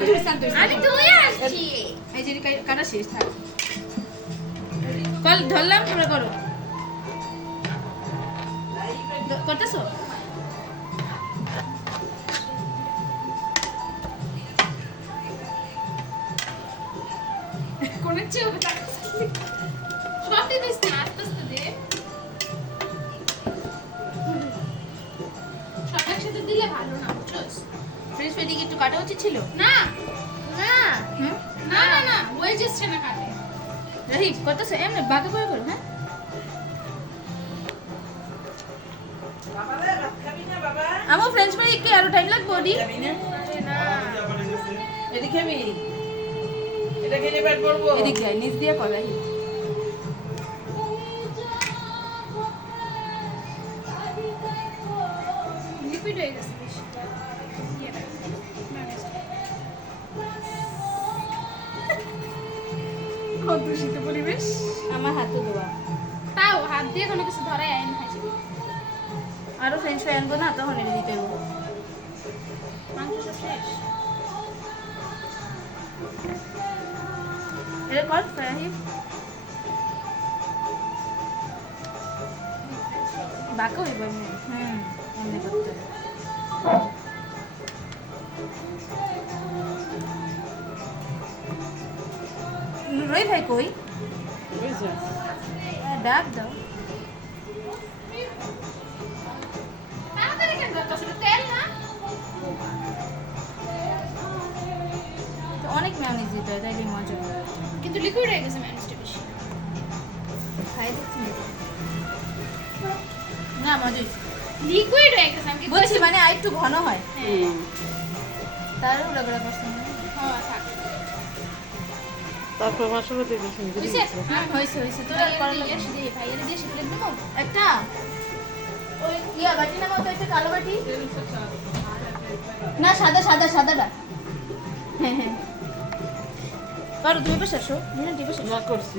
আমি তুই আসছি এই যে কাটা শেষ থাক কল ধরলাম তোমরা করো করতেছো কোনে চেয়ে হবে সব দিস না আস্তে আস্তে দে সব একসাথে দিলে ভালো না বুঝছস ফ্রেশ ফেডি একটু কাটা উচিত ছিল না না না না না ওই যাচ্ছে না কাটে রহিব করতেছো এমনি বাঁকা করে করো হ্যাঁ আমার ফ্রেঞ্চ ফ্রাই একটু আরো টাইম লাগবে ওডি না এদিকে আমি এটা খেলে ব্যাট করব এদিকে আই নিচ দিয়া কর রাহি লিকুইড হয়ে গেছে বেশি কত শীত পরিবেশ আমার হাতে দেওয়া তাও হাত দিয়ে কোনো কিছু ধরাই আইন খাইছি আরো ফ্রেঞ্চ ফ্রাই আনবো না তখন এটা দিতে হবে মাংস সব শেষ এটা কর ফ্রাই বাঁকা হইব এমনি করতে রই ভাই কই ডাক দাও অনেক ম্যানেজ দিতে হয় তাইলে মজা কিন্তু লিকুইড হয়ে গেছে ম্যানেজটা বেশি খাই দেখছি না মজা লিকুইড হয়ে গেছে আমি বলছি মানে আর একটু ঘন হয় তার উড়াগড়া করছে হ্যাঁ থাক তারপর মশলা দিয়ে দিয়েছেন হয়েছে তো আর করা লাগে ভাইয়ের দিয়ে সেটা দেবো একটা ওই ইয়া বাটি না মতো একটা কালো বাটি না সাদাটা হ্যাঁ করো তুমি বসে আসো টিপে না করছি